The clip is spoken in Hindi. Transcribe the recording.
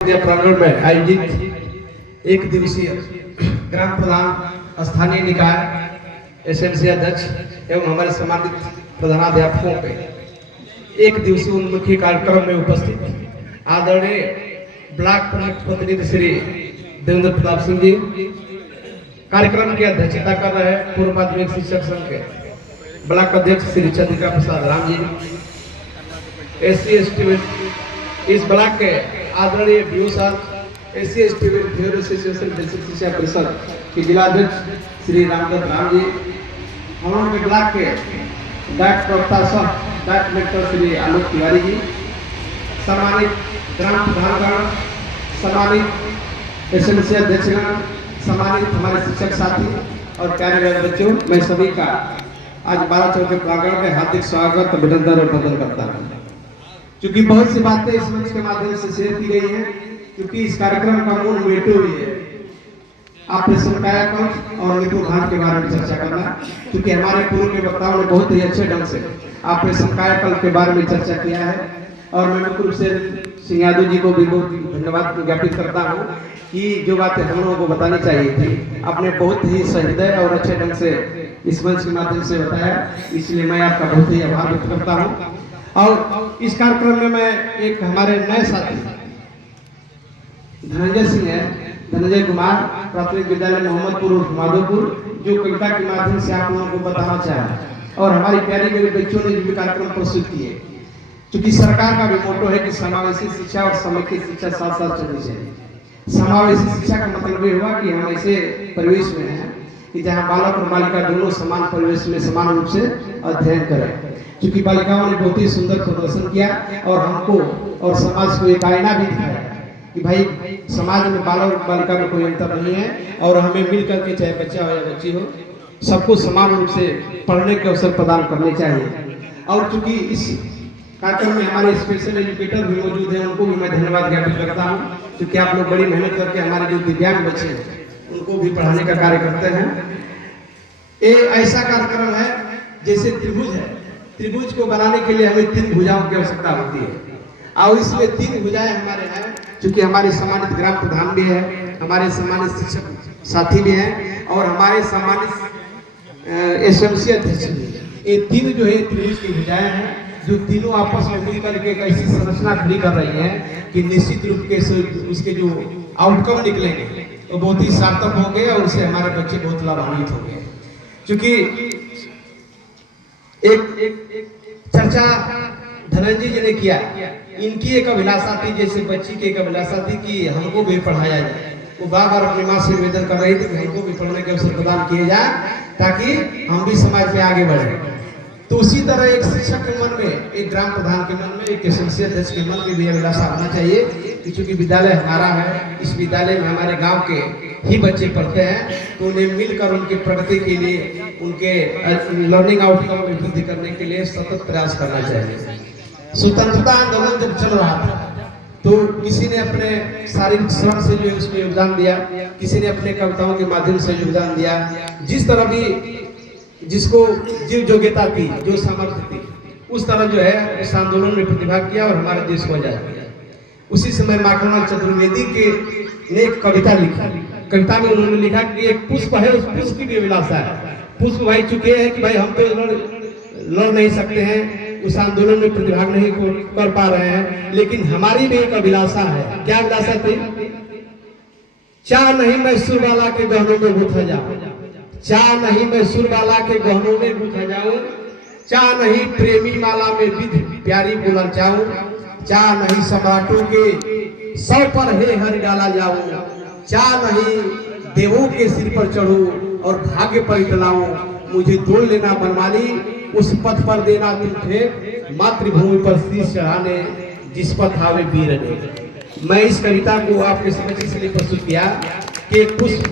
प्रांगण में आयोजित एक दिवसीय ग्राम प्रधान स्थानीय निकाय एसएमसी अध्यक्ष एवं हमारे सम्मानित प्रधानाध्यापकों पे एक दिवसीय उन्मुखी कार्यक्रम में उपस्थित आदरणीय ब्लॉक प्रतिनिधि श्री देवेंद्र प्रताप सिंह जी कार्यक्रम की अध्यक्षता कर रहे हैं। पूर्व माध्यमिक शिक्षक संघ के ब्लॉक अध्यक्ष श्री चंद्रिका प्रसाद राम जी, SC/ST इस ब्लॉक के आदरणीय बीओ साहब, SC/ST वेलफेयर एसोसिएशन बेसिक शिक्षा परिषद के जिलाध्यक्ष श्री रामदत्त राम जी, हम लोग के ब्लॉक के डाक प्रवक्ता सह डाक कलेक्टर श्री आलोक तिवारी जी, सम्मानित ग्राम प्रधानगण, सम्मानित एसएमसी अध्यक्षगण, सम्मानित हमारे शिक्षक साथी और प्यारे बच्चों, मैं सभी का आज 12 चौक के प्रांगण में हार्दिक स्वागत, अभिनंदन और वंदन करता हूँ। क्योंकि बहुत सी बातें इस मंच के माध्यम से शेयर की गई हैं, क्योंकि इस कार्यक्रम का मूल हेतु ही है ऑपरेशन कायाकल्प और निर्धारण के बारे में चर्चा करना। क्योंकि हमारे पूर्व के वक्ताओं ने बहुत ही अच्छे ढंग से ऑपरेशन कायाकल्प के बारे में चर्चा किया है और मैं मुख्य रूप से सिंह यादव जी को भी बहुत धन्यवाद ज्ञापित करता हूँ कि जो बातें हम लोगों को बतानी चाहिए थी आपने बहुत ही सहृदय और अच्छे ढंग से इस मंच के माध्यम से बताया, इसलिए मैं आपका बहुत ही आभार व्यक्त करता हूँ। और इस कार्यक्रम में मैं एक हमारे नए साथी धनंजय सिंह है, धनंजय कुमार, प्राथमिक विद्यालय मोहम्मदपुर माधोपुर, जो कविता के माध्यम से आप लोगों को बताना चाहे और हमारी प्यारी मेरे बच्चों ने जो कार्यक्रम प्रस्तुत किए। क्योंकि सरकार का भी मोटो है कि समावेशी शिक्षा और समेकित शिक्षा साथ साथ चलनी चाहिए। समावेशी शिक्षा का मतलब ये हुआ कि हम ऐसे परिवेश में हैं कि जहाँ बालक और बालिका दोनों समान परिवेश में समान रूप से अध्ययन करें। क्योंकि बालिकाओं ने बहुत ही सुंदर प्रदर्शन किया और हमको और समाज को एक आईना भी दिखाया कि भाई समाज में बालक और बालिका में कोई अंतर नहीं है और हमें मिल करके, चाहे बच्चा हो या बच्ची हो, सबको समान रूप से पढ़ने के अवसर प्रदान करने चाहिए। और चूंकि इस कार्यक्रम में हमारे स्पेशल एजुकेटर भी मौजूद हैं, उनको भी मैं धन्यवाद ज्ञापित करता हूँ, क्योंकि आप लोग बड़ी मेहनत करके हमारे जो दिव्यांग बच्चे हैं उनको भी पढ़ाने का कार्य करते हैं। ये ऐसा कार्यक्रम है जैसे त्रिभुज है, त्रिभुज को बनाने के लिए हमें 3 भुजाओं की आवश्यकता होती है और इसमें 3 भुजाएं हमारे हैं। क्योंकि हमारे सम्मानित ग्राम प्रधान भी है, हमारे सम्मानित शिक्षक साथी भी हैं और हमारे सम्मानित एसएमसी अध्यक्ष भी। ये 3 जो है त्रिभुज की भुजाएं हैं, जो तीनों आपस में मिलकर के एक ऐसी संरचना खड़ी कर रही है कि निश्चित रूप के उसके जो आउटकम निकलेंगे वो बहुत ही सार्थक होंगे और उससे हमारे बच्चे बहुत लाभान्वित होंगे। क्योंकि एक चर्चा धनंजय जी ने किया, इनकी एक अभिलाषा थी, जैसे बच्ची की एक अभिलाषा थी कि हमको भी पढ़ाया जाए। वो बार-बार अपनी माँ से निवेदन कर रही थी कि हमको भी पढ़ने के अवसर प्रदान किए जाए ताकि हम भी समाज में आगे बढ़े। तो उसी तरह एक शिक्षक के मन में, एक ग्राम प्रधान के मन में, एक एसएमसी अध्यक्ष के मन में भी अभिलाषा होना चाहिए कि चूंकि विद्यालय हमारा है, इस विद्यालय में हमारे गांव के ही बच्चे पढ़ते हैं, तो उन्हें मिलकर उनकी प्रगति के लिए, उनके लर्निंग आउटकम में वृद्धि करने के लिए सतत प्रयास करना चाहिए। स्वतंत्रता आंदोलन जब चल रहा था तो किसी ने अपने शारीरिक श्रम से जो उसमें योगदान दिया, किसी ने अपने कविताओं के माध्यम से योगदान दिया। जिस तरह भी जिसको जीव योग्यता थी, जो सामर्थ्य थी, उस तरह जो है इस आंदोलन में प्रतिभाग किया और हमारे देश को आजाद किया। उसी समय माखनलाल चतुर्वेदी ने एक कविता लिखी। कविता में उन्होंने लिखा कि एक पुष्प है, उस पुष्प की भी अभिलाषा है। पुष्प भाई चुके हैं कि भाई हम तो लड़ नहीं सकते हैं, उस आंदोलन में प्रतिभाग नहीं कर पा रहे हैं, लेकिन हमारी भी एक अभिलाषा है। क्या अभिलाषा थी? चाह नहीं मैं सुरबाला के गहनों में गुथा जाऊं, चाह नहीं मैं सुरबाला के गहनों में गुथा जाऊं, चाह नहीं प्रेमी माला में विध प्यारी बुलर जाऊं, चाह नहीं सम्राटों के सौ पर हे हर डाला जाऊं, चाह नहीं देवों के सिर पर चढ़ूं और भाग्य पर इतलाऊं, मुझे तोड़ लेना बनमाली, उस पथ पर देना तुम थे, मातृभूमि पर शीश चढ़ाने जिस पथ आवे वीर ने। मैं इस कविता को आपके समक्ष इसलिए प्रस्तुत किया कि पुष्प